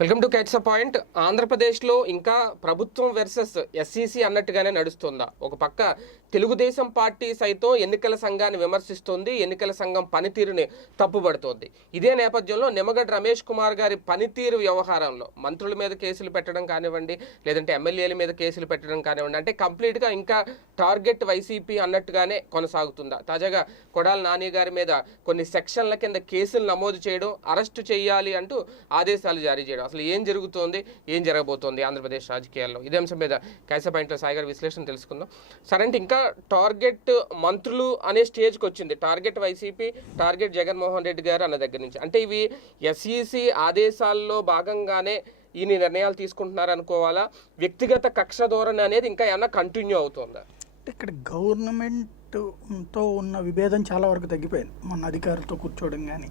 Welcome to catch the point. ఆంధ్రప్రదేశ్లో ఇంకా ప్రభుత్వం వర్సెస్ ఎస్ఈసి అన్నట్టుగానే నడుస్తుందా? ఒక పక్క తెలుగుదేశం పార్టీ సైతం ఎన్నికల సంఘాన్ని విమర్శిస్తోంది, ఎన్నికల సంఘం పనితీరుని తప్పుపడుతోంది. ఇదే నేపథ్యంలో నిమ్మగడ్డ రమేష్ కుమార్ గారి పనితీరు వ్యవహారంలో మంత్రుల మీద కేసులు పెట్టడం కానివ్వండి, లేదంటే ఎమ్మెల్యేల మీద కేసులు పెట్టడం కానివ్వండి, అంటే కంప్లీట్గా ఇంకా టార్గెట్ వైసీపీ అన్నట్టుగానే కొనసాగుతుందా? తాజాగా కొడాలి నాని గారి మీద కొన్ని సెక్షన్ల కింద కేసులు నమోదు చేయడం, అరెస్టు చేయాలి అంటూ ఆదేశాలు జారీ చేయడం, అసలు ఏం జరుగుతోంది, ఏం జరగబోతోంది ఆంధ్రప్రదేశ్ రాజకీయాల్లో? ఇదే అంశం మీద క్యాచ్ ద పాయింట్లో సాయి గారి విశ్లేషణ తెలుసుకుందాం. సరే, అంటే ఇంకా టార్గెట్ మంత్రులు అనే స్టేజ్కి వచ్చింది. Target YCP, target Jaganmohan Reddy గారు అన్న దగ్గర నుంచి. అంటే ఇవి ఎస్ఈసి ఆదేశాల్లో భాగంగానే ఈ నిర్ణయాలు తీసుకుంటున్నారు అనుకోవాలా? వ్యక్తిగత కక్ష ధోరణి అనేది ఇంకా ఏమన్నా కంటిన్యూ అవుతుందా? ఇక్కడ గవర్నమెంట్తో ఉన్న విభేదం చాలా వరకు తగ్గిపోయింది. మొన్న అధికారులతో కూర్చోవడం కానీ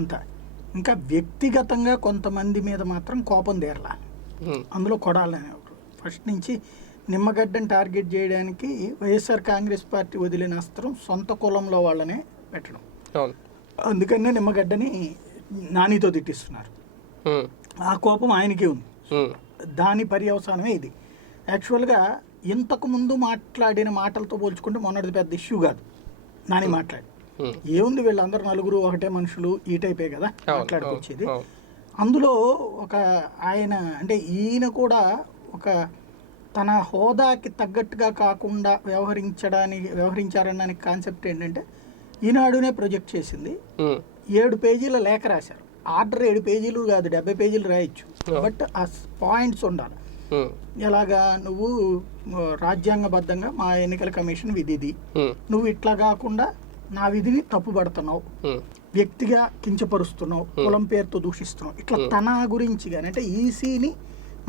అంతా. ఇంకా వ్యక్తిగతంగా కొంతమంది మీద మాత్రం కోపం తీరలా. అందులో కొడాలని ఫస్ట్ నుంచి నిమ్మగడ్డని టార్గెట్ చేయడానికి వైఎస్ఆర్ కాంగ్రెస్ పార్టీ వదిలిన అస్త్రం సొంత కులంలో వాళ్ళనే పెట్టడం. అందుకనే నిమ్మగడ్డని నానితో తిట్టిస్తున్నారు. ఆ కోపం ఆయనకే ఉంది. దాని పర్యవసానమే ఇది. యాక్చువల్గా ఇంతకుముందు మాట్లాడిన మాటలతో పోల్చుకుంటే మొన్నటిది పెద్ద ఇష్యూ కాదు. నాని మాట్లాడి ఏముంది, వీళ్ళందరూ నలుగురు ఒకటే మనుషులు, ఈ టైపే కదా మాట్లాడుకొచ్చేది. అందులో ఒక ఆయన అంటే ఈయన కూడా ఒక తన హోదాకి తగ్గట్టుగా కాకుండా వ్యవహరించారనడానికి కాన్సెప్ట్ ఏంటంటే, ఈనాడునే ప్రొజెక్ట్ చేసింది. 7 పేజీల లేఖ రాశారు. ఆర్డర్ 7 పేజీలు కాదు, 70 పేజీలు రాయొచ్చు. బట్ ఆ పాయింట్స్ ఉండాలి. ఎలాగా, నువ్వు రాజ్యాంగబద్ధంగా మా ఎన్నికల కమిషన్ విధిది, నువ్వు ఇట్లా కాకుండా నా విధిని తప్పుపడుతున్నావు, వ్యక్తిగా కించపరుస్తున్నావు, కులం పేరుతో దూషిస్తున్నావు, ఇట్లా తన గురించి కానీ అంటే ఈసీని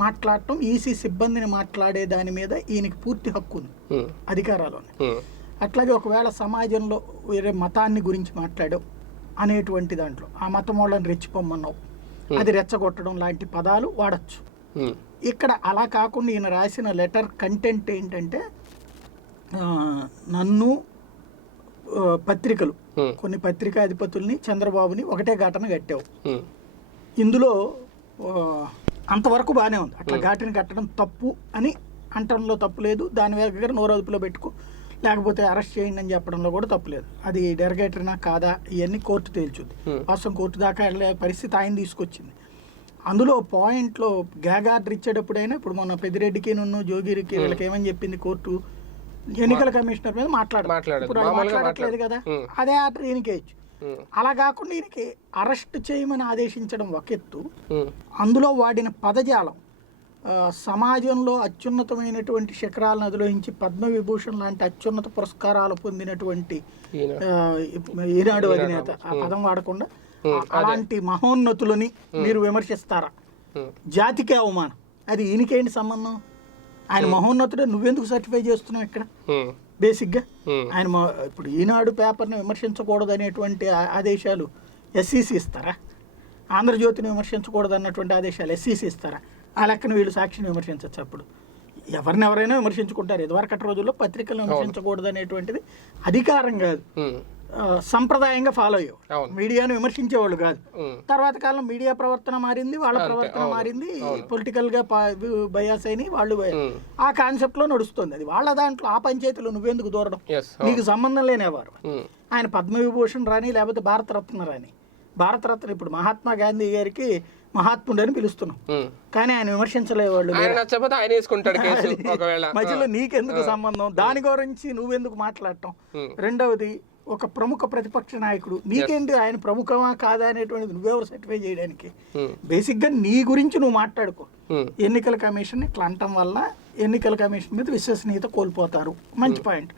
మాట్లాడటం, ఈసీ సిబ్బందిని మాట్లాడే దాని మీద ఈయనకి పూర్తి హక్కు ఉంది అధికారాలోనే. అట్లాగే ఒకవేళ సమాజంలో వేరే మతాన్ని గురించి మాట్లాడావు అనేటువంటి దాంట్లో ఆ మతం వాళ్ళని రెచ్చిపోమ్మన్నావు, అది రెచ్చగొట్టడం లాంటి పదాలు వాడచ్చు. ఇక్కడ అలా కాకుండా ఈయన రాసిన లెటర్ కంటెంట్ ఏంటంటే, నన్ను పత్రికలు కొన్ని పత్రికా అధిపతుల్ని చంద్రబాబుని ఒకటే ఘటన కట్టావు, ఇందులో అంతవరకు బాగానే ఉంది, అట్లా ఘాటిని కట్టడం తప్పు అని అంటడంలో తప్పు లేదు, దాని దగ్గర నోరదుపులో పెట్టుకో, లేకపోతే అరెస్ట్ చేయండి అని చెప్పడంలో కూడా తప్పు లేదు. అది డెరగేటరీనా కాదా ఇవన్నీ కోర్టు తేల్చుద్ది. వాస్తవం కోర్టు దాకా వెళ్ళే పరిస్థితి ఆయన తీసుకొచ్చింది. అందులో పాయింట్లో గ్యాగ్ ఆర్డర్ ఇచ్చేటప్పుడైనా, ఇప్పుడు మొన్న పెద్దిరెడ్డికి జోగిరికి వీళ్ళకి ఏమని చెప్పింది కోర్టు, ఎన్నికల కమిషనర్ మీద మాట్లాడట్లేదు కదా, అదే ఆర్డర్ ఈయనకే ఇచ్చు. అలా కాకుండా ఈయనకి అరెస్ట్ చేయమని ఆదేశించడం ఒక ఎత్తు, అందులో వాడిన పదజాలం సమాజంలో అత్యున్నతమైనటువంటి శిఖరాలను అధిరోహించి పద్మవిభూషణ్ లాంటి అత్యున్నత పురస్కారాలు పొందినటువంటి ఈనాడు అధినేత, ఆ పదం వాడకుండా అలాంటి మహోన్నతులని మీరు విమర్శిస్తారా? జాతికే అవమానం. అది ఈయనకేంటి సంబంధం? ఆయన మహోన్నతుడే, నువ్వెందుకు సర్టిఫై చేస్తున్నావు ఇక్కడ? బేసిక్గా ఆయన ఇప్పుడు ఈనాడు పేపర్ని విమర్శించకూడదు అనేటువంటి ఆదేశాలు ఎస్ఈసి ఇస్తారా? ఆంధ్రజ్యోతిని విమర్శించకూడదు అన్నటువంటి ఆదేశాలు ఎస్ఈసి ఇస్తారా? ఆ లెక్కన వీళ్ళు సాక్షిని విమర్శించవచ్చు. అప్పుడు ఎవరినెవరైనా విమర్శించుకుంటారు. ఇదివరకటి రోజుల్లో పత్రికలను విమర్శించకూడదు అనేటువంటిది అధికారం కాదు, సంప్రదాయంగా ఫాలో అయ్యేవాళ్ళు. మీడియాను విమర్శించేవాళ్ళు కాదు. తర్వాత కాలం మీడియా ప్రవర్తన మారింది, వాళ్ళ ప్రవర్తన మారింది, పొలిటికల్ గా బయాస్ అయిన వాళ్ళు ఆ కాన్సెప్ట్ లో నడుస్తుంది. అది వాళ్ళ దాంట్లో. ఆ పంచాయతీలో నువ్వెందుకు దూరడం? నీకు సంబంధం లేనివారు. ఆయన పద్మవిభూషణ్ రాని, లేకపోతే భారతరత్న రాని. భారతరత్న ఇప్పుడు మహాత్మా గాంధీ గారికి మహాత్ముడు అని పిలుస్తున్నాం, కానీ ఆయన విమర్శించలేవాళ్ళు. మధ్యలో నీకెందుకు సంబంధం? దాని గురించి నువ్వెందుకు మాట్లాడటం? రెండవది, ఒక ప్రముఖ ప్రతిపక్ష నాయకుడు, నీకేంటి ఆయన ప్రముఖమా కాదా అనేటువంటిది నువ్వెవరు సర్టిఫై చేయడానికి? బేసిక్ గా నీ గురించి నువ్వు మాట్లాడుకో. ఎన్నికల కమిషన్ ఇట్లా అంటం వల్ల ఎన్నికల కమిషన్ మీద విశ్వసనీయత కోల్పోతారు. మంచి పాయింట్,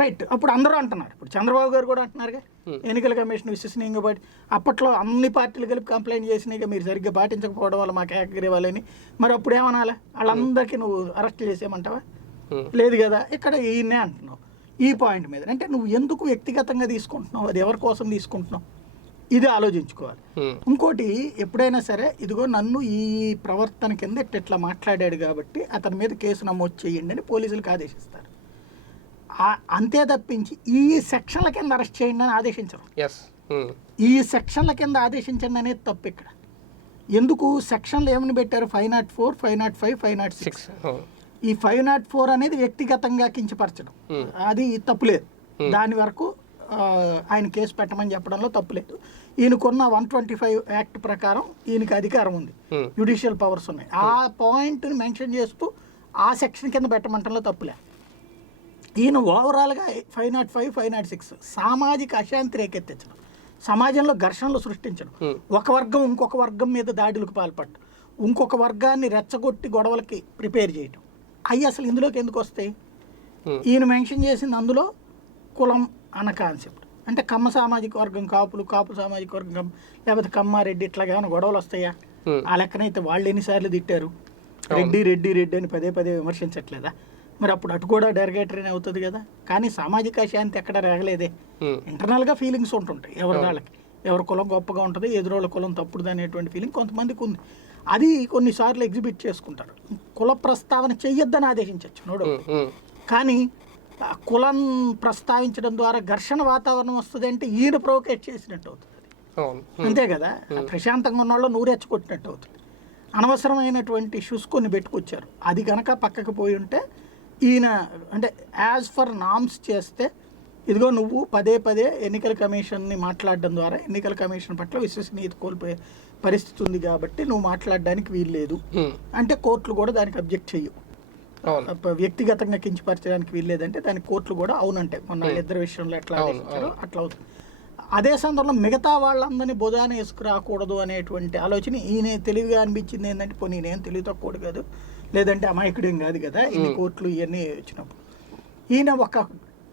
రైట్. అప్పుడు అందరూ అంటున్నారు, ఇప్పుడు చంద్రబాబు గారు కూడా అంటున్నారుగా ఎన్నికల కమిషన్ విశ్వసనీయంగా బట్టి. అప్పట్లో అన్ని పార్టీలు కలిపి కంప్లైంట్ చేసినాయిగా, మీరు సరిగ్గా పాటించకపోవడం వల్ల మాకు ఏకగ్రీవాలని. మరి అప్పుడు ఏమనాలి? వాళ్ళందరికీ నువ్వు అరెస్ట్ చేసేయమంటావా? లేదు కదా. ఇక్కడ ఈయన్నే అంటున్నావు ఈ పాయింట్ మీద. అంటే నువ్వు ఎందుకు వ్యక్తిగతంగా తీసుకుంటున్నావు, అది ఎవరి కోసం తీసుకుంటున్నావు, ఇది ఆలోచించుకోవాలి. ఇంకోటి, ఎప్పుడైనా సరే ఇదిగో నన్ను ఈ ప్రవర్తన కింద ఇట్లా మాట్లాడాడు కాబట్టి అతని మీద కేసు నమోదు చేయండి అని పోలీసులకు ఆదేశిస్తారు. అంతే తప్పించి ఈ సెక్షన్ల కింద అరెస్ట్ చేయండి అని ఆదేశించరు. ఈ సెక్షన్ల కింద ఆదేశించండి అనేది తప్పు. ఇక్కడ ఎందుకు సెక్షన్లు ఏమని పెట్టారు? 504, 505, 506. ఈ 504 అనేది వ్యక్తిగతంగా కించపరచడం, అది తప్పులేదు. దాని వరకు ఆయన కేసు పెట్టమని చెప్పడంలో తప్పులేదు. ఈయనకున్న 125 యాక్ట్ ప్రకారం ఈయనకి అధికారం ఉంది, జ్యుడిషియల్ పవర్స్ ఉన్నాయి. ఆ పాయింట్ని మెన్షన్ చేస్తూ ఆ సెక్షన్ కింద పెట్టమంటంలో తప్పులే. ఈయన ఓవరాల్గా 505, 506 సామాజిక అశాంతి రేకెత్తించడం, సమాజంలో ఘర్షణలు సృష్టించడం, ఒక వర్గం ఇంకొక వర్గం మీద దాడులకు పాల్పడడం, ఇంకొక వర్గాన్ని రెచ్చగొట్టి గొడవలకి ప్రిపేర్ చేయడం, అవి అసలు ఇందులోకి ఎందుకు వస్తాయి? ఈయన మెన్షన్ చేసింది అందులో కులం అన్న కాన్సెప్ట్. అంటే కమ్మ సామాజిక వర్గం కాపులు, కాపు సామాజిక వర్గం, లేకపోతే కమ్మారెడ్డి, ఇట్లాగా ఏమైనా గొడవలు వస్తాయా? ఆ లెక్కనైతే వాళ్ళు ఎన్నిసార్లు తిట్టారు, రెడ్డి రెడ్డి రెడ్డి అని పదే పదే విమర్శించట్లేదా? మరి అప్పుడు అటు కూడా డెరగేటరీనే అవుతుంది కదా. కానీ సామాజిక అశాంతి ఎక్కడ రేగలేదే. ఇంటర్నల్గా ఫీలింగ్స్ ఉంటుంటాయి ఎవరి వాళ్ళకి, ఎవరి కులం గొప్పగా ఉంటుంది, ఎదురోళ్ళ కులం తప్పుడుది అనేటువంటి ఫీలింగ్ కొంతమందికి ఉంది. అది కొన్నిసార్లు ఎగ్జిబిట్ చేసుకుంటారు. కుల ప్రస్తావన చెయ్యొద్దని ఆదేశించవచ్చు నోడు, కానీ కులం ప్రస్తావించడం ద్వారా ఘర్షణ వాతావరణం వస్తుంది అంటే ఈయన ప్రొవోకేట్ చేసినట్టు అవుతుంది. అంతే కదా, ప్రశాంతంగా ఉన్న వాళ్ళు నూరెచ్చగొట్టినట్టు అవుతుంది. అనవసరమైనటువంటి ఇష్యూస్ కొన్ని పెట్టుకొచ్చారు. అది కనుక పక్కకు పోయి ఉంటే ఈయన అంటే యాజ్ ఫర్ నామ్స్ చేస్తే, ఇదిగో నువ్వు పదే పదే ఎన్నికల కమిషన్ని మాట్లాడడం ద్వారా ఎన్నికల కమిషన్ పట్ల విశ్వసనీయత కోల్పోయే పరిస్థితి ఉంది కాబట్టి నువ్వు మాట్లాడడానికి వీలు లేదు అంటే కోర్టులు కూడా దానికి అబ్జెక్ట్ చెయ్యవు. వ్యక్తిగతంగా కించపరచడానికి వీల్లేదంటే దానికి కోర్టులు కూడా అవునంటే మొన్న ఇద్దరు విషయంలో ఎట్లా ఆదేశించారో అట్లా అవుతుంది. అదే సందర్భంలో మిగతా వాళ్ళందరినీ బుధాన వేసుకురాకూడదు అనేటువంటి ఆలోచన ఈయన తెలివిగా అనిపించింది. ఏంటంటే పోనీ నేనేం తెలివి తక్కువడు కాదు, లేదంటే అమాయకుడేం కాదు కదా, ఇన్ని కోర్టులు ఇవన్నీ వచ్చినప్పుడు ఈయన ఒక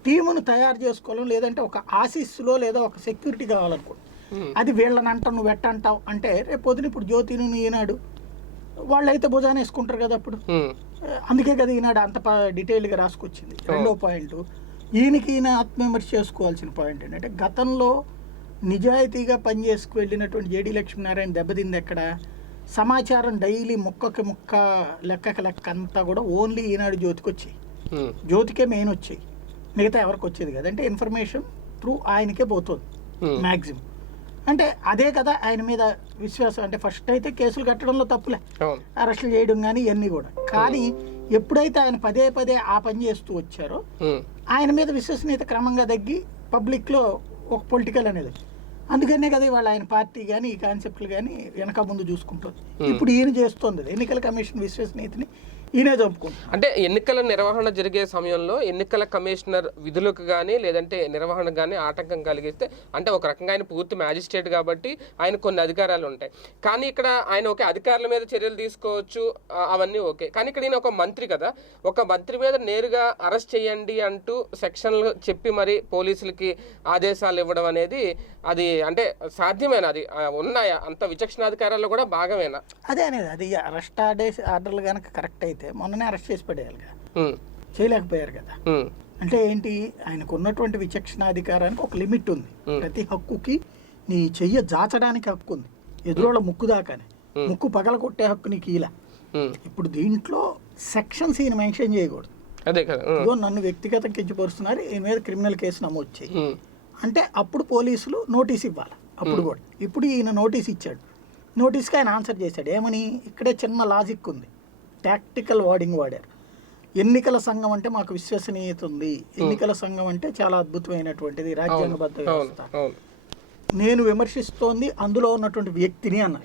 టీమును తయారు చేసుకోవడం, లేదంటే ఒక ఆశీస్సులో లేదా ఒక సెక్యూరిటీ కావాలనుకోండి. అది వీళ్ళని అంటావు నువ్వు ఎట్టంటావు అంటే రేపు పొద్దున ఇప్పుడు జ్యోతిని ఈనాడు వాళ్ళైతే భుజాన వేసుకుంటారు కదా అప్పుడు. అందుకే కదా ఈనాడు అంత డీటెయిల్గా రాసుకొచ్చింది. రెండో పాయింట్, ఈయనకి ఈయన ఆత్మవిమర్శ చేసుకోవాల్సిన పాయింట్ ఏంటంటే గతంలో నిజాయితీగా పనిచేసుకు వెళ్ళినటువంటి జేడీ లక్ష్మీనారాయణ దెబ్బతింది ఎక్కడ? సమాచారం డైలీ ముక్కకి ముక్క లెక్కకి లెక్క అంతా కూడా ఓన్లీ ఈనాడు జ్యోతికి వచ్చాయి, జ్యోతికే మెయిన్ వచ్చాయి, మిగతా ఎవరికి వచ్చేది కదా. అంటే ఇన్ఫర్మేషన్ త్రూ ఆయనకే పోతుంది మ్యాక్సిమం. అంటే అదే కదా ఆయన మీద విశ్వాసం. అంటే ఫస్ట్ అయితే కేసులు కట్టడంలో తప్పులే, అరెస్టులు చేయడం కానీ ఇవన్నీ కూడా. కానీ ఎప్పుడైతే ఆయన పదే పదే ఆ పని చేస్తూ వచ్చారో ఆయన మీద విశ్వసనీయత క్రమంగా తగ్గి పబ్లిక్లో ఒక పొలిటికల్ అనేది. అందుకనే కదా ఇవాళ ఆయన పార్టీ కానీ ఈ కాన్సెప్ట్లు కానీ వెనక ముందు చూసుకుంటుంది. ఇప్పుడు ఈయన చేస్తుంది ఎన్నికల కమిషన్ విశ్వసనీయతని ఈయనే చంపుకుంటారు. అంటే ఎన్నికల నిర్వహణ జరిగే సమయంలో ఎన్నికల కమిషనర్ విధులకు కానీ లేదంటే నిర్వహణకు కానీ ఆటంకం కలిగిస్తే, అంటే ఒక రకంగా ఆయన పూర్తి మ్యాజిస్ట్రేట్ కాబట్టి ఆయన కొన్ని అధికారాలు ఉంటాయి. కానీ ఇక్కడ ఆయన ఒక అధికారుల మీద చర్యలు తీసుకోవచ్చు, అవన్నీ ఓకే. కానీ ఇక్కడ ఈయన ఒక మంత్రి కదా, ఒక మంత్రి మీద నేరుగా అరెస్ట్ చేయండి అంటూ సెక్షన్లు చెప్పి మరి పోలీసులకి ఆదేశాలు ఇవ్వడం అనేది అది అంటే సాధ్యమేనా? అది ఉన్నాయా? అంత విచక్షణాధికారాల్లో కూడా భాగమేనా? అదే అనేది అది అరెస్ట్ ఆర్డర్లు కనుక కరెక్ట్ అయితే మొన్ననే అరెస్ట్ చేసి పడేయాలిగా, చేయలేకపోయారు కదా. అంటే ఏంటి, ఆయనకు ఉన్నటువంటి విచక్షణాధికారానికి ఒక లిమిట్ ఉంది. ప్రతి హక్కుకి నీ చెయ్య జాచడానికి హక్కు ఉంది, ఎదురోళ్ళ ముక్కు దాకానే, ముక్కు పగల కొట్టే హక్కు నీకు ఇలా. ఇప్పుడు దీంట్లో సెక్షన్స్ ఈయన మెన్షన్ చేయకూడదు. అదే కదా, ఇదిగో నన్ను వ్యక్తిగతం కించపరుస్తున్నారు, ఈయన మీద క్రిమినల్ కేసు నమోదు చేయి అంటే అప్పుడు పోలీసులు నోటీస్ ఇవ్వాలి. అప్పుడు కూడా ఇప్పుడు ఈయన నోటీస్ ఇచ్చాడు, నోటీస్కి ఆయన ఆన్సర్ చేశాడు. ఏమని? ఇక్కడే చిన్న లాజిక్ ఉంది, టాక్టికల్ వర్డింగ్ వాడారు. ఎన్నికల సంఘం అంటే మాకు విశ్వసనీయత ఉంది, ఎన్నికల సంఘం అంటే చాలా అద్భుతమైనటువంటిది, రాజ్యాంగబద్ధ వ్యవస్థ. నేను విమర్శిస్తోంది అందులో ఉన్నటువంటి వ్యక్తిని అన్న.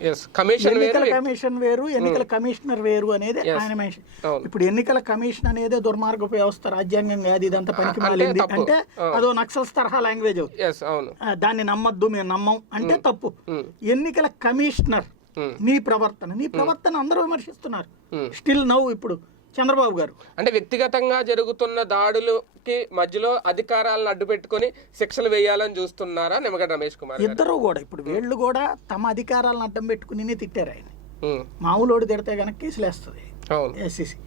ఎన్నికల కమిషన్ వేరు, ఎన్నికల కమిషనర్ వేరు అనేది ఆయన మెన్షన్. ఇప్పుడు ఎన్నికల కమిషన్ అనేది దుర్మార్గ వ్యవస్థ, రాజ్యాంగం కాదు, ఇదంతా పనికి మాలింది అంటే అదో నక్సల్స్ తరహా లాంగ్వేజ్ అవుతుంది. దాన్ని నమ్మద్దు, మేము నమ్మం అంటే తప్పు. ఎన్నికల కమిషనర్ నీ ప్రవర్తన అందరూ విమర్శిస్తున్నారు స్టిల్ నౌ. ఇప్పుడు చంద్రబాబు గారు అంటే వ్యక్తిగతంగా జరుగుతున్న దాడులకి మధ్యలో అధికారాలను అడ్డు పెట్టుకొని శిక్షలు వేయాలని చూస్తున్నారా నిమ్మగడ్డ రమేష్ కుమార్? ఇద్దరు కూడా ఇప్పుడు వీళ్ళు కూడా తమ అధికారాలను అడ్డం పెట్టుకుని తిట్టారు ఆయన. మామూలుడు తిడితే కనుక కేసులు వేస్తుంది ఎస్సీసీ.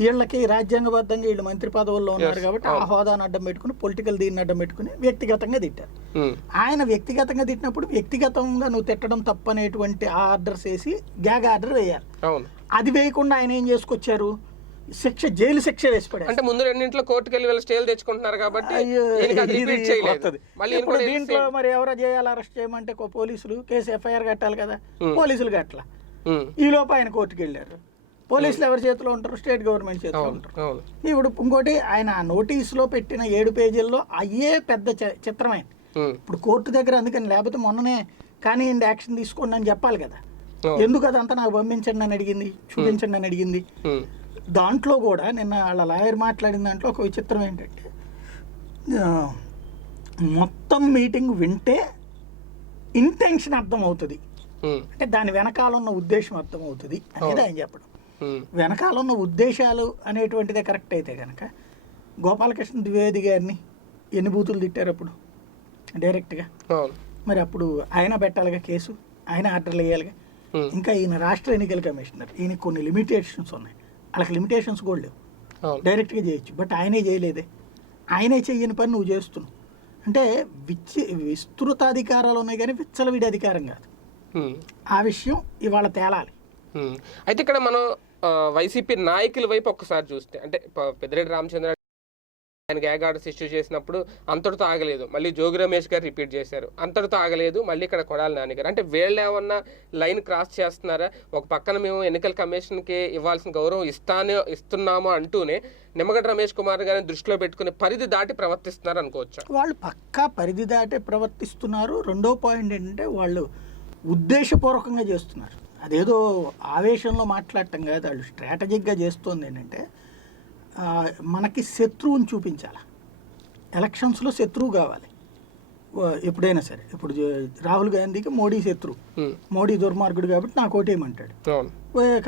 వీళ్ళకి రాజ్యాంగబద్ధంగా వీళ్ళు మంత్రి పదవుల్లో ఉన్నారు కాబట్టి ఆ హోదాను అడ్డం పెట్టుకుని పొలిటికల్ దీన్ని అడ్డం పెట్టుకుని వ్యక్తిగతంగా తిట్టారు. ఆయన వ్యక్తిగతంగా తిట్టినప్పుడు వ్యక్తిగతంగా నువ్వు తిట్టడం తప్పనేటువంటి ఆర్డర్స్ వేసి గ్యాగ్ ఆర్డర్ వేయాలి. అది వేయకుండా ఆయన ఏం చేసుకొచ్చారు, జైలు శిక్ష వేసి పడేస్తారు. అంటే ముందు రెండింటిలో కోర్టుకు వెళ్ళి వీళ్ళు స్టేలు తెచ్చుకుంటున్నారు కాబట్టి ఈయనకి అది రిపీట్ చేయలేదు. మళ్ళీ ఇప్పుడు దీంట్లో మరి ఎవరో చేయాలి, అరెస్ట్ చేయమంటే పోలీసులు కేసు ఎఫ్ఐఆర్ కట్టాలి కదా, పోలీసులు కట్టాల. ఈ లోపు ఆయన కోర్టుకు వెళ్ళారు. పోలీసులు ఎవరి చేతిలో ఉంటారు? స్టేట్ గవర్నమెంట్ చేతిలో ఉంటారు. ఇప్పుడు ఇంకోటి ఆయన నోటీసులో పెట్టిన 7 పేజీల్లో అయ్యే పెద్ద చిత్రమైంది. ఇప్పుడు కోర్టు దగ్గర అందుకని, లేకపోతే మొన్ననే కానీ యాక్షన్ తీసుకోండి అని చెప్పాలి కదా. ఎందుకు అదంతా నాకు పంపించండి అని అడిగింది, చూపించండి అని అడిగింది. దాంట్లో కూడా నిన్న వాళ్ళ లాయర్ మాట్లాడిన దాంట్లో ఒక విచిత్రం ఏంటంటే, మొత్తం మీటింగ్ వింటే ఇంటెన్షన్ అర్థం అవుతుంది, అంటే దాని వెనకాల ఉన్న ఉద్దేశం అర్థం అవుతుంది అనేది ఆయన చెప్పడం. వెనకాల ఉన్న ఉద్దేశాలు అనేటువంటిదే కరెక్ట్ అయితే కనుక గోపాలకృష్ణ ద్వివేది గారిని ఎన్ని బూతులు తిట్టారు అప్పుడు డైరెక్ట్గా. మరి అప్పుడు ఆయన పెట్టాలిగా కేసు, ఆయన ఆర్డర్లు వేయాలిగా. ఇంకా ఈయన రాష్ట్ర ఎన్నికల కమిషనర్, ఈయన కొన్ని లిమిటేషన్స్ ఉన్నాయి, వాళ్ళకి లిమిటేషన్స్ కూడా లేవు, డైరెక్ట్గా చేయొచ్చు. బట్ ఆయనే చేయలేదే. ఆయనే చెయ్యని పని నువ్వు చేస్తున్నావు అంటే విస్తృత అధికారాలు ఉన్నాయి కానీ విచ్చలవిడి అధికారం కాదు. ఆ విషయం ఇవాళ తేలాలి. అయితే ఇక్కడ మనం వైసీపీ నాయకుల వైపు ఒక్కసారి చూస్తే, అంటే పెద్దిరెడ్డి రామచంద్ర ఆయన గ్యాగ్ ఆర్డర్స్ ఇష్యూ చేసినప్పుడు అంతటితో ఆగలేదు, మళ్ళీ జోగి రమేష్ గారు రిపీట్ చేశారు, అంతటితో ఆగలేదు, మళ్ళీ ఇక్కడ కొడాలి నాని గారు. అంటే వీళ్ళు ఏమన్నా లైన్ క్రాస్ చేస్తున్నారా? ఒక పక్కన మేము ఎన్నికల కమిషన్కి ఇవ్వాల్సిన గౌరవం ఇస్తున్నాము అంటూనే నిమ్మగడ్డ రమేష్ కుమార్ గారిని దృష్టిలో పెట్టుకుని పరిధి దాటి ప్రవర్తిస్తున్నారు అనుకోవచ్చు. వాళ్ళు పక్కా పరిధి దాటి ప్రవర్తిస్తున్నారు. రెండో పాయింట్ ఏంటంటే వాళ్ళు ఉద్దేశపూర్వకంగా చేస్తున్నారు, అదేదో ఆవేశంలో మాట్లాడటం కాదు. వాళ్ళు స్ట్రాటజిక్గా చేస్తుంది ఏంటంటే, మనకి శత్రువుని చూపించాలి, ఎలక్షన్స్లో శత్రువు కావాలి ఎప్పుడైనా సరే. ఇప్పుడు రాహుల్ గాంధీకి మోడీ శత్రువు, మోడీ దుర్మార్గుడు కాబట్టి నాకు ఓటేయమంటాడు.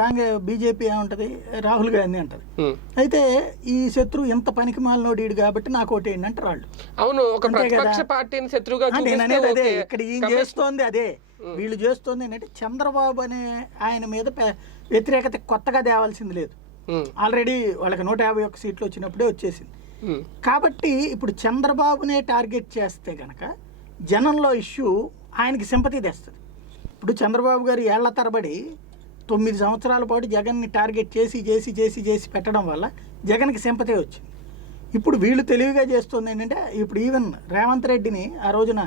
కాంగ్రెస్ బీజేపీ ఏమంటది, రాహుల్ గాంధీ అంటది. అయితే ఈ శత్రువు ఎంత పనికి మాలినోడీడు కాబట్టి నాకు ఓటేయండి అంటారు వాళ్ళు. అవును, ఒక ప్రతిపక్ష పార్టీని శత్రువుగా నేను అనేది అదే. ఇక్కడ ఈయన చేస్తోంది అదే, వీళ్ళు చేస్తోంది ఏంటంటే చంద్రబాబు అనే ఆయన మీద వ్యతిరేకత కొత్తగా తేవాల్సింది లేదు. ఆల్రెడీ వాళ్ళకి 151 సీట్లు వచ్చినప్పుడే వచ్చేసింది. కాబట్టి ఇప్పుడు చంద్రబాబునే టార్గెట్ చేస్తే కనుక జనంలో ఇష్యూ ఆయనకి సింపతి తెస్తుంది. ఇప్పుడు చంద్రబాబు గారు ఏళ్ల తరబడి 9 సంవత్సరాల పాటు జగన్ని టార్గెట్ చేసి చేసి చేసి చేసి పెట్టడం వల్ల జగన్కి సింపతి వచ్చింది. ఇప్పుడు వీళ్ళు తెలివిగా చేస్తుంది ఏంటంటే, ఇప్పుడు ఈవెన్ రేవంత్ రెడ్డిని ఆ రోజున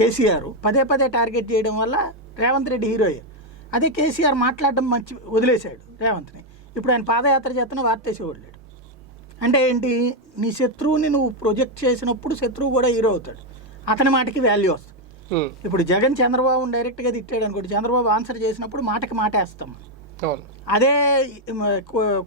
కేసీఆర్ పదే పదే టార్గెట్ చేయడం వల్ల రేవంత్ రెడ్డి హీరో అయ్యారు. అదే కేసీఆర్ మాట్లాడడం మంచి వదిలేశాడు రేవంత్ని. ఇప్పుడు ఆయన పాదయాత్ర చేస్తున్న వార్తేసేవాడు లేడు. అంటే ఏంటి, నీ శత్రువుని నువ్వు ప్రొజెక్ట్ చేసినప్పుడు శత్రువు కూడా హీరో అవుతాడు, అతని మాటకి వాల్యూ వస్తుంది. ఇప్పుడు జగన్ చంద్రబాబుని డైరెక్ట్గా తిట్టాడు అనుకోండి, చంద్రబాబు ఆన్సర్ చేసినప్పుడు మాటకి మాట వేస్తాం. అదే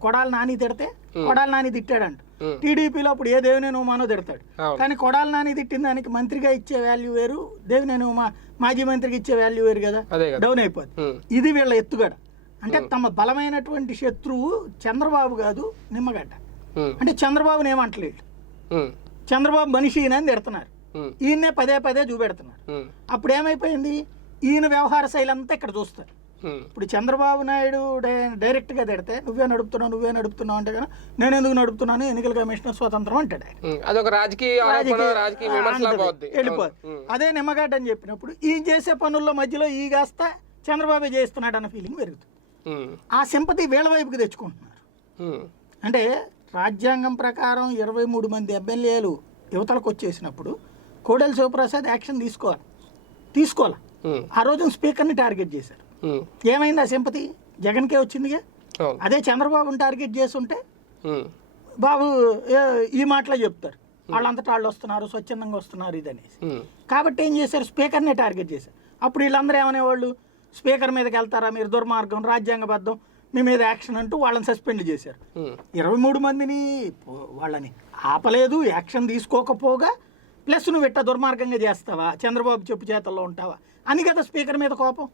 కొడాలి నాని తిడితే కొడాలి నాని తిట్టాడంట, టీడీపీలో అప్పుడు ఏ దేవినేని ఉమానో తిడతాడు. కానీ కొడాలి నాని తిట్టిన దానికి మంత్రిగా ఇచ్చే వాల్యూ వేరు, దేవినేని ఉమా మాజీ మంత్రికి ఇచ్చే వాల్యూ వేరు కదా, డౌన్ అయిపోద్ది. ఇది వీళ్ళ ఎత్తుగడ. అంటే తమ బలమైనటువంటి శత్రువు చంద్రబాబు కాదు నిమ్మగడ్డ. అంటే చంద్రబాబుని ఏమంటలేదు, చంద్రబాబు మనిషి అని తిడుతున్నారు, ఈయన్నే పదే పదే చూపెడుతున్నారు. అప్పుడు ఏమైపోయింది, ఈయన వ్యవహార శైలి అంతా ఇక్కడ చూస్తారు. ఇప్పుడు చంద్రబాబు నాయుడు డైరెక్ట్గా తిడితే నువ్వే నడుపుతున్నావు అంటే కదా, నేను ఎందుకు నడుపుతున్నాను, ఎన్నికల కమిషనర్ స్వతంత్రం అంటాడు వెళ్ళిపోదు. అదే నిమ్మగడ్డ అని చెప్పినప్పుడు ఈయన చేసే పనుల్లో మధ్యలో ఈ కాస్త చంద్రబాబు చేస్తున్నాడు అన్న ఫీలింగ్ పెరుగుతుంది. ఆ సింపతి వీళ్ళ వైపుకి తెచ్చుకుంటున్నారు. అంటే రాజ్యాంగం ప్రకారం 23 మంది ఎమ్మెల్యేలు యువతలకు వచ్చేసినప్పుడు కోడెల శివప్రసాద్ యాక్షన్ తీసుకోవాలి. ఆ రోజు స్పీకర్ని టార్గెట్ చేశారు. ఏమైంది ఆ సింపతి? జగన్కే వచ్చిందిగా. అదే చంద్రబాబుని టార్గెట్ చేస్తుంటే బాబు ఈ మాటలో చెప్తారు, వాళ్ళంతటా వాళ్ళు వస్తున్నారు, స్వచ్ఛందంగా వస్తున్నారు ఇదనేసి. కాబట్టి ఏం చేశారు, స్పీకర్నే టార్గెట్ చేశారు. అప్పుడు వీళ్ళందరూ ఏమనేవాళ్ళు, స్పీకర్ మీదకి వెళ్తారా మీరు, దుర్మార్గం, రాజ్యాంగబద్ధం, మీ మీద యాక్షన్ అంటూ వాళ్ళని సస్పెండ్ చేశారు. 23 మందిని వాళ్ళని ఆపలేదు, యాక్షన్ తీసుకోకపోగా ప్లస్ నువ్వు ఇట్ట దుర్మార్గంగా చేస్తావా, చంద్రబాబు చెప్పు చేతల్లో ఉంటావా అని కదా స్పీకర్ మీద కోపం.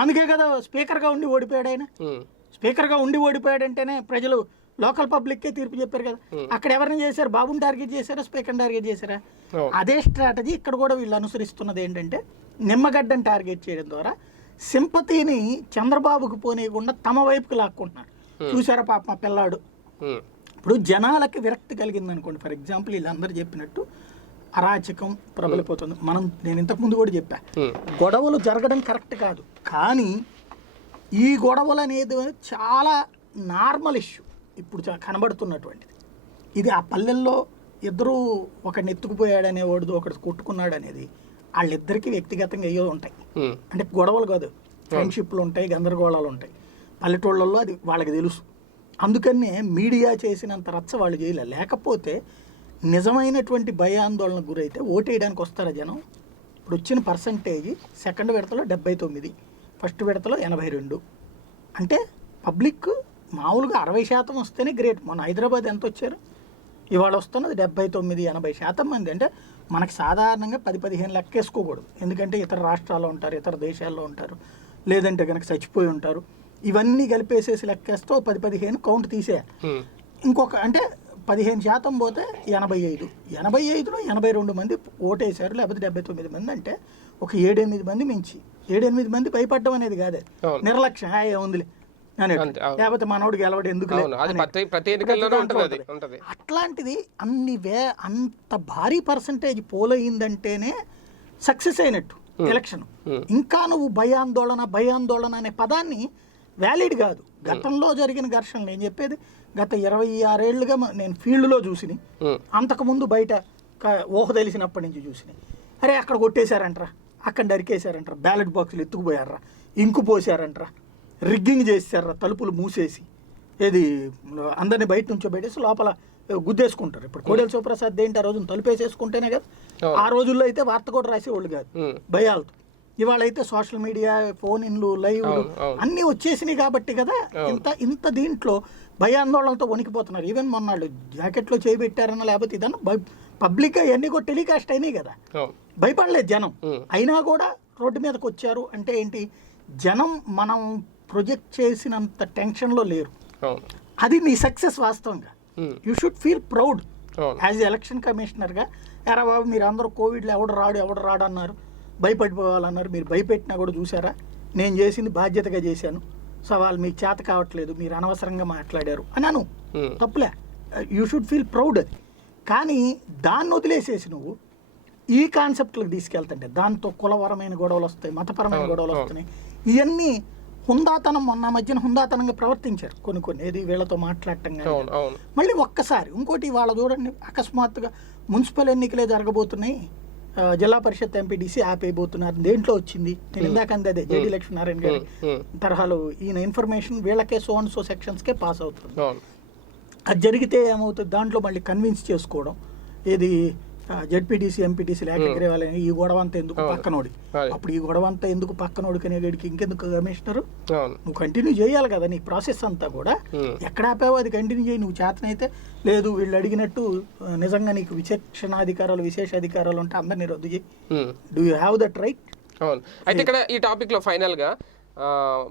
అందుకే కదా స్పీకర్గా ఉండి ఓడిపోయాడు ఆయన. స్పీకర్గా ఉండి ఓడిపోయాడంటేనే ప్రజలు లోకల్ పబ్లిక్కే తీర్పు చెప్పారు కదా. అక్కడ ఎవరిని చేశారు, బాబుని టార్గెట్ చేశారా, స్పీకర్ని టార్గెట్ చేశారా? అదే స్ట్రాటజీ ఇక్కడ కూడా వీళ్ళు అనుసరిస్తున్నది. ఏంటంటే నిమ్మగడ్డని టార్గెట్ చేయడం ద్వారా సింపతిని చంద్రబాబుకు పోనీయకుండా తమ వైపుకి లాక్కుంటున్నారు. చూసారా పాప మా పిల్లాడు. ఇప్పుడు జనాలకి విరక్తి కలిగింది అనుకోండి, ఫర్ ఎగ్జాంపుల్ వీళ్ళందరూ చెప్పినట్టు అరాచకం ప్రబలిపోతుంది. నేను ఇంతకుముందు కూడా చెప్పా, గొడవలు జరగడం కరెక్ట్ కాదు, కానీ ఈ గొడవలు అనేది చాలా నార్మల్ ఇష్యూ. ఇప్పుడు కనబడుతున్నటువంటిది. ఇది ఆ పల్లెల్లో ఇద్దరు ఒకడిని ఎత్తుకుపోయాడనే వాడు ఒకటి కొట్టుకున్నాడు అనేది వాళ్ళిద్దరికీ వ్యక్తిగతంగా అయ్యో ఉంటాయి. అంటే గొడవలు కాదు, ఫ్రెండ్షిప్లు ఉంటాయి, గందరగోళాలు ఉంటాయి. పల్లెటూళ్ళల్లో అది వాళ్ళకి తెలుసు. అందుకనే మీడియా చేసినంత రచ్చ వాళ్ళు చేయలే. లేకపోతే నిజమైనటువంటి భయాందోళనకు గురైతే ఓటేయడానికి వస్తారా జనం? ఇప్పుడు వచ్చిన పర్సంటేజ్ సెకండ్ విడతలో 79, ఫస్ట్ విడతలో 82. అంటే పబ్లిక్ మామూలుగా 60% వస్తేనే గ్రేట్. మొన్న హైదరాబాద్ ఎంత వచ్చారు, ఇవాళ వస్తున్నది 79-80% మంది. అంటే మనకి సాధారణంగా 10-15 లెక్కేసుకోకూడదు, ఎందుకంటే ఇతర రాష్ట్రాల్లో ఉంటారు, ఇతర దేశాల్లో ఉంటారు, లేదంటే కనుక చచ్చిపోయి ఉంటారు. ఇవన్నీ కలిపేసేసి లెక్కేస్తే 10-15 కౌంట్ తీసేయాలి. ఇంకొక అంటే 15% పోతే 85. 85లో 82 మంది ఓటేశారు, లేకపోతే 79 మంది. అంటే ఒక 7-8 మంది మించి 7-8 మంది భయపడడం అనేది కాదు, నిర్లక్ష్యం ఉందిలే అని, లేకపోతే మనోడు గెలవడం ఎందుకు. అట్లాంటిది అంత భారీ పర్సంటేజ్ పోల్ అయిందంటేనే సక్సెస్ అయినట్టు ఎలక్షన్. ఇంకా నువ్వు భయాందోళన అనే పదాన్ని వ్యాలిడ్ కాదు. గతంలో జరిగిన ఘర్షణలు నేను చెప్పేది గత 26 ఏళ్ళుగా నేను ఫీల్డ్లో చూసిని, అంతకుముందు బయట ఊహ తెలిసినప్పటి నుంచి చూసినాయి. అరే అక్కడ కొట్టేశారంటరా, అక్కడ నరికేశారంటారా, బ్యాలెట్ బాక్సులు ఎత్తుకుపోయారా, ఇంకు పోసారంటరా, రిగ్గింగ్ చేశారా, తలుపులు మూసేసి ఏది అందరినీ బయట నుంచో పెట్టేసి లోపల గుద్దేసుకుంటారు. ఇప్పుడు కోడెల శివప్రసాద్ ఏంటి ఆ రోజున తలుపేసేసుకుంటేనే కదా. ఆ రోజుల్లో అయితే వార్త కూడా రాసేవాళ్ళు కాదు భయాలతో. ఇవాళ అయితే సోషల్ మీడియా, ఫోన్ ఇన్లు, లైవ్లు అన్నీ వచ్చేసినాయి కాబట్టి కదా ఇంత దీంట్లో భయాందోళనతో వణికిపోతున్నారు. ఈవెన్ మొన్నాళ్ళు జాకెట్లో చేయబెట్టారన్నా, లేకపోతే ఇదన్నా పబ్లిక్గా ఇవన్నీ కూడా టెలికాస్ట్ అయినాయి కదా, భయపడలేదు జనం. అయినా కూడా రోడ్డు మీదకి వచ్చారు. అంటే ఏంటి, జనం మనం ప్రొజెక్ట్ చేసినంత టెన్షన్లో లేరు. అది నీ సక్సెస్. వాస్తవంగా you should feel proud as election కమిషనర్గా. ఎరా బాబు మీరు అందరూ కోవిడ్లో ఎవడు రాడు అన్నారు, భయపడిపోవాలన్నారు. మీరు భయపెట్టినా కూడా చూసారా, నేను చేసింది బాధ్యతగా చేశాను, సవాల్ మీకు చేత కావట్లేదు, మీరు అనవసరంగా మాట్లాడారు అన్నాను. తప్పులే, యూ షుడ్ ఫీల్ ప్రౌడ్. అది కానీ దాన్ని వదిలేసేసి నువ్వు ఈ కాన్సెప్ట్లకు తీసుకెళ్తుంటే దాంతో కులపరమైన గొడవలు వస్తాయి, మతపరమైన గొడవలు వస్తున్నాయి. ఇవన్నీ హుందాతనం, మొన్న మధ్యన హుందాతనంగా ప్రవర్తించారు కొన్ని ఏది వీళ్ళతో మాట్లాడటం కానీ. మళ్ళీ ఒక్కసారి ఇంకోటి వాళ్ళ చూడండి, అకస్మాత్తుగా మున్సిపల్ ఎన్నికలే జరగబోతున్నాయి, జిల్లా పరిషత్ ఎంపీడీసీ ఆపేయబోతున్నారు. దేంట్లో వచ్చింది, నేను ఇందాక అందే జేడీ లక్ష్మీనారాయణ గారి తరహాలో ఈయన ఇన్ఫర్మేషన్ వీళ్ళకే సో అండ్ సో సెక్షన్స్కే పాస్ అవుతుంది. అది జరిగితే ఏమవుతుంది, దాంట్లో మళ్ళీ కన్విన్స్ చేసుకోవడం, ఏది జెడ్పీటీసీ ఎంపీటీసీ లేకపోతే వాళ్ళని ఈ గొడవ అంతా ఎందుకు పక్కనోడి, అప్పుడు ఈ గొడవ అంతా ఎందుకు పక్కనోడికి అనేవాడికి ఇంకెందుకు కమిషనర్, నువ్వు కంటిన్యూ చేయాలి కదా నీ ప్రాసెస్ అంతా కూడా. ఎక్కడ ఆపావో అది కంటిన్యూ చేయి. నువ్వు చేతనైతే లేదు వీళ్ళు అడిగినట్టు నిజంగా నీకు విశేష అధికారాలు ఉంటే అందరినీ రద్దు చేయి. Do you have that right? అవును. అయితే ఇక్కడ ఈ టాపిక్ లో ఫైనల్ గా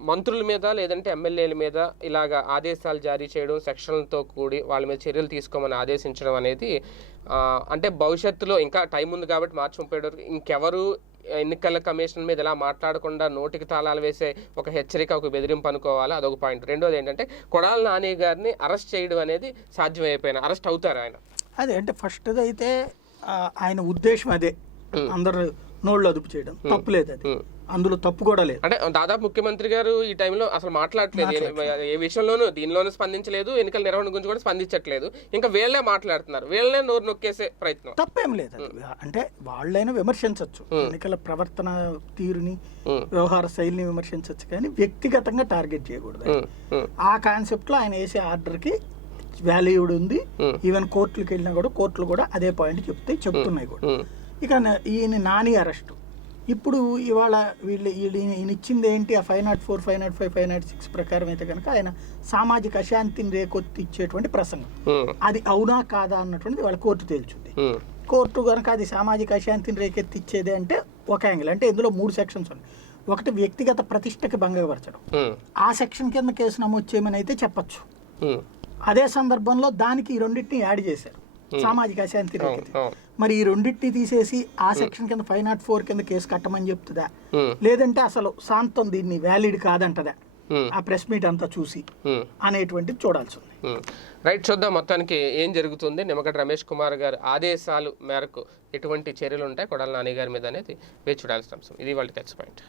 మంత్రుల మీద లేదంటే ఎమ్మెల్యేల మీద ఇలాగా ఆదేశాలు జారీ చేయడం, సెక్షన్లతో కూడి వాళ్ళ మీద చర్యలు తీసుకోమని ఆదేశించడం అనేది అంటే భవిష్యత్తులో ఇంకా టైం ఉంది కాబట్టి మార్చి 31 వరకు ఇంకెవరు ఎన్నికల కమిషన్ మీద ఇలా మాట్లాడకుండా నోటికి తాళాలు వేసే ఒక హెచ్చరిక, ఒక బెదిరింపు అనుకోవాలి. అదొక పాయింట్. రెండోది ఏంటంటే కొడాలి నాని గారిని అరెస్ట్ చేయడం అనేది సాధ్యమైపోయినా అరెస్ట్ అవుతారు ఆయన. అదే అంటే ఫస్ట్ అయితే ఆయన ఉద్దేశం అదే, అందరు నోళ్ళు అదుపు చేయడం, తప్పులేదు, అది అందులో తప్పు కూడా లేదు. అంటే దాదాపు ముఖ్యమంత్రి గారు ఈ టైంలో అసలు మాట్లాడలేదు, ఏ విషయంలోనూ దీనిలోనూ స్పందించలేదు, ఎన్నికల నిర్వహణ గురించి కూడా స్పందించట్లేదు. ఇంకా వీళ్ళే మాట్లాడుతున్నారు, వీళ్ళనే నోరు నొక్కేసే ప్రయత్నం. తప్పేం లేదు, అంటే వాళ్ళైనా విమర్శించవచ్చు, ఎన్నికల ప్రవర్తన తీరుని, వ్యవహార శైలిని విమర్శించవచ్చు, కానీ వ్యక్తిగతంగా టార్గెట్ చేయకూడదు. ఆ కాన్సెప్ట్ లో ఆయన వేసే ఆర్డర్కి వాల్యూడ్ ఉంది. ఈవెన్ కోర్టులకు వెళ్ళినా కూడా కోర్టులు కూడా అదే పాయింట్ చెప్తున్నాయి కూడా. ఇక ఈయన నాని అరెస్టు ఇప్పుడు ఇవాళ ఈయన ఇచ్చింది ఏంటి, ఆ 504, 505, 506 ప్రకారం అయితే కనుక ఆయన సామాజిక అశాంతిని రేకొత్తిచ్చేటువంటి ప్రసంగం, అది అవునా కాదా అన్నటువంటిది వాళ్ళ కోర్టు తేల్చుంది. కోర్టు కనుక అది సామాజిక అశాంతిని రేకెత్తిచ్చేది అంటే ఒక యాంగిల్, అంటే ఇందులో 3 సెక్షన్స్ ఉన్నాయి. ఒకటి వ్యక్తిగత ప్రతిష్టకి భంగపరచడం, ఆ సెక్షన్ కింద కేసు నమోదు చేయమని అయితే చెప్పచ్చు. అదే సందర్భంలో దానికి ఈ రెండింటిని యాడ్ చేశారు, సామాజిక అశాంతి రేకెత్తి. మరి ఈ రెండింటిని తీసేసి ఆ సెక్షన్ కింద 504 కింద కేసు కట్టమని చెప్తుందా, లేదంటే అసలు శాంతం దీన్ని వ్యాలిడ్ కాదంటదా, ఆ ప్రెస్ మీట్ అంతా చూసి అనేటువంటిది చూడాల్సి ఉంది. రైట్, చూద్దాం మొత్తానికి ఏం జరుగుతుంది. నిమ్మగడ్డ రమేష్ కుమార్ గారి ఆదేశాలు మేరకు ఎటువంటి చర్యలు ఉంటాయి కొడాలి నాని గారి మీద అనేది వేచి చూడాల్సిన అంశం. ఇది వాళ్ళ టెక్స్ట్ పాయింట్.